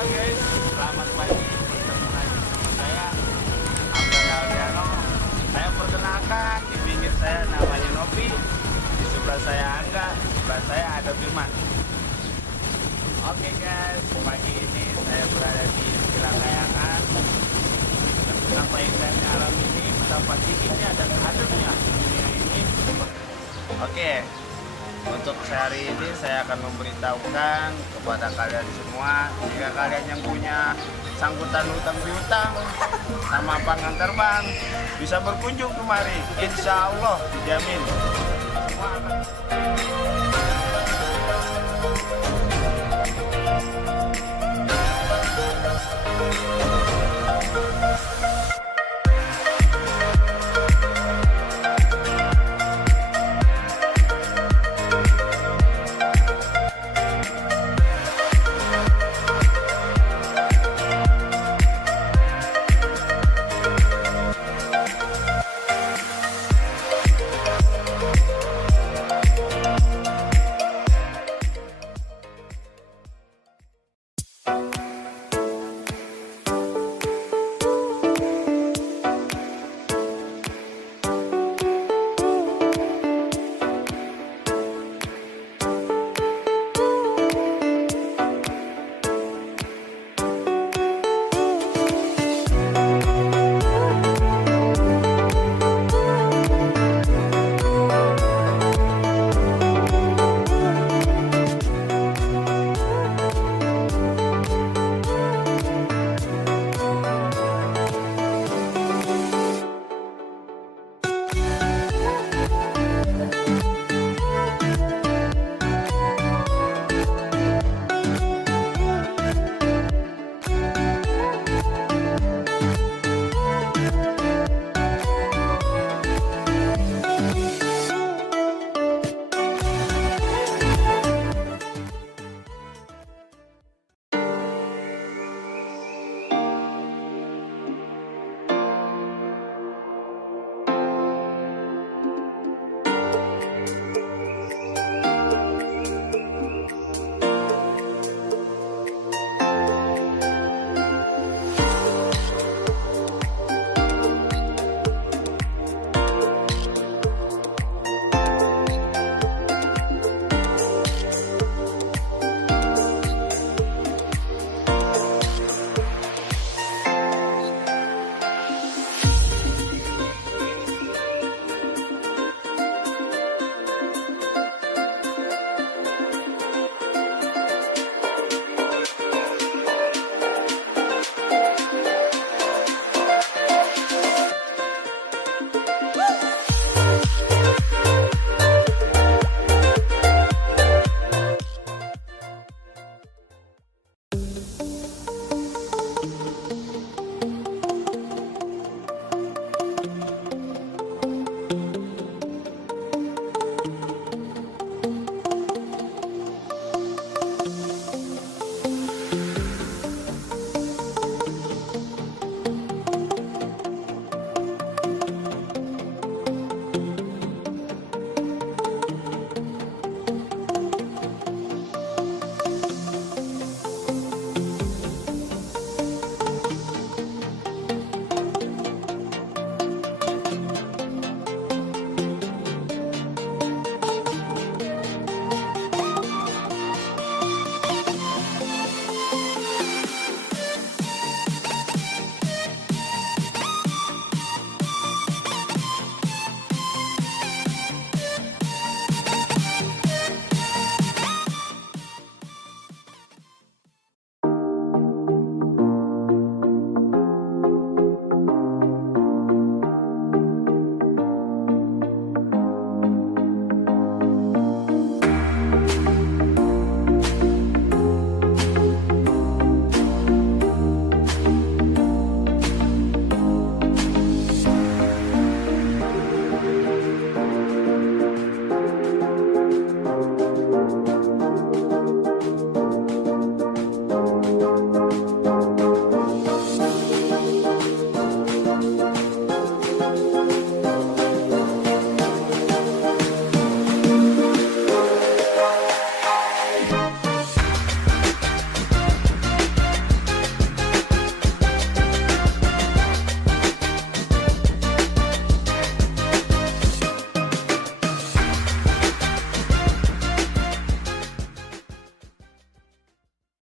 Halo guys, selamat pagi. Bertemu lagi sama saya, Abdul Aldiano. Saya perkenalkan, di pinggir saya namanya Novi, di sebelah saya Angga, di sebelah saya ada Firman. Oke guys, pagi ini saya berada di Kilang Kayangan. Dan betapa indahnya alam ini, betapa dinginnya dan ademnya dunia ini. Oke, untuk sehari ini saya akan memberitahukan kepada kalian semua, jika kalian yang punya sangkutan hutang piutang sama pangan terbang bisa berkunjung kemari, insya Allah dijamin semua akan